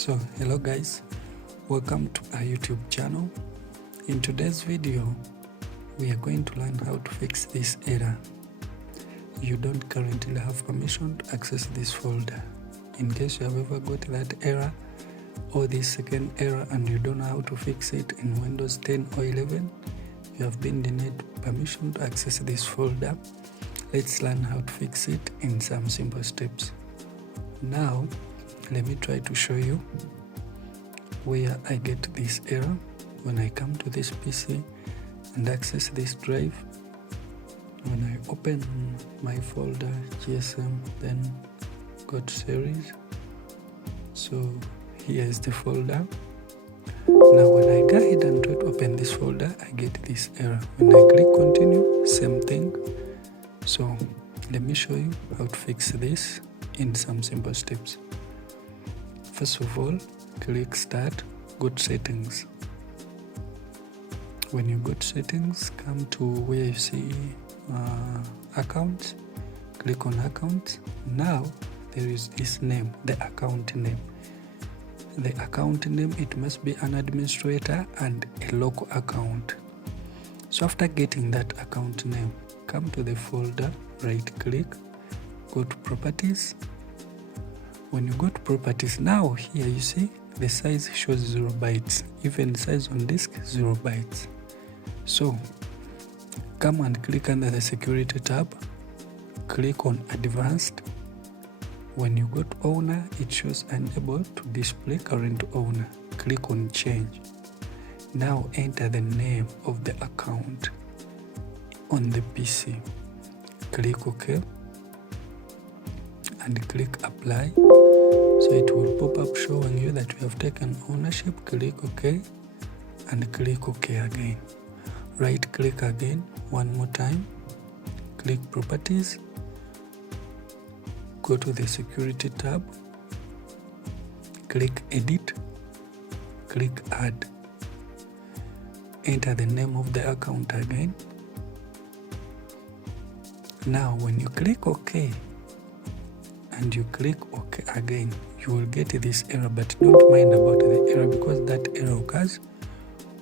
So hello guys, welcome to our YouTube channel. In today's video we are going to learn how to fix this error. You don't currently have permission to access this folder. In case you have ever got that error or this second error and you don't know how to fix it in Windows 10 or 11, you have been denied permission to access this folder. Let's learn how to fix it in some simple steps. Now let me try to show you where I get this error. When I come to this PC and access this drive, when I open my folder GSM, then go to series. So here is the folder. Now when I go ahead and try to open this folder, I get this error. When I click continue, same thing. So let me show you how to fix this in some simple steps. First of all, click start, go to settings. When you go to settings, come to where you see accounts, click on accounts. Now there is this name, the account name. The account name, it must be an administrator and a local account. So after getting that account name, come to the folder, right click, go to properties. When you go to properties, now here you see the size shows 0 bytes, even size on disk 0 bytes. So come and click under the security tab, click on advanced. When you go to owner, it shows unable to display current owner. Click on change. Now enter the name of the account on the PC. Click OK and click apply. So it will pop up showing you that you have taken ownership. Click OK and click OK again. Right click again one more time. Click properties. Go to the security tab. Click edit. Click add. Enter the name of the account again. Now when you click OK and you click OK again, you will get this error, but don't mind about the error because that error occurs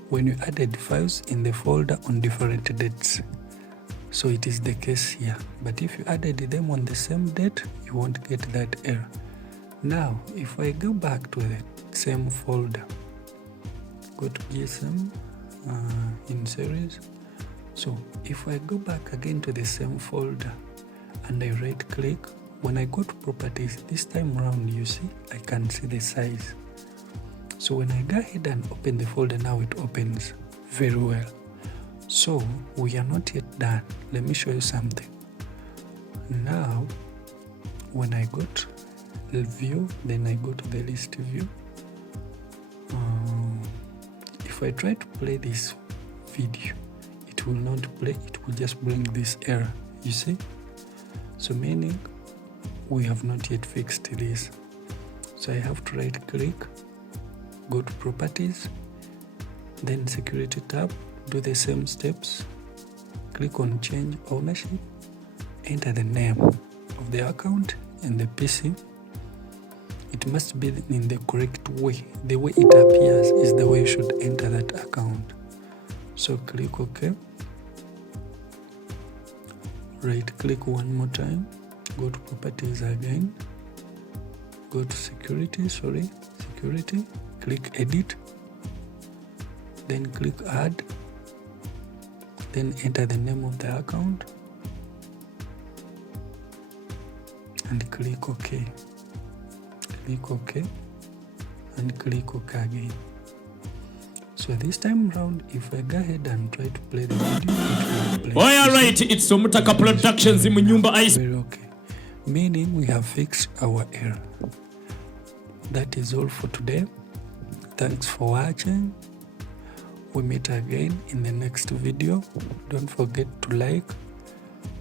when you added files in the folder on different dates. So it is the case here, but if you added them on the same date, you won't get that error. Now if I go back to the same folder, go to GSM in series. So if I go back again to the same folder and I right click, when I go to properties this time around, you see I can see the size. So when I go ahead and open the folder, now it opens very well. So we are not yet done. Let me show you something. Now when I go to the view, then I go to the list view. If I try to play this video, it will not play, it will just bring this error, you see. So meaning we have not yet fixed this. So I have to right click, go to properties, then security tab, do the same steps, click on change ownership, enter the name of the account and the PC. It must be in the correct way. The way it appears is the way you should enter that account. So click OK. Right click one more time, go to properties again, go to security, click edit, then click add, then enter the name of the account and click OK. Click OK and click OK again. So this time around, if I go ahead and try to play the video, it will play. Alright, it's Somutaka Productions in Munyumba Ice. Very okay. Meaning we have fixed our error. That is all for today. Thanks for watching. We meet again in the next video. Don't forget to like,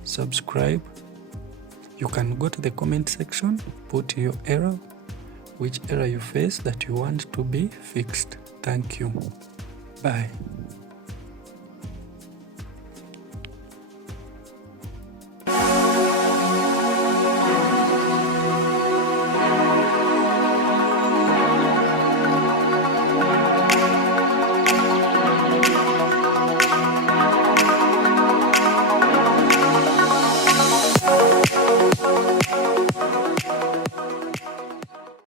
subscribe. You can go to the comment section, put your error, which error you face that you want to be fixed. Thank you. Bye.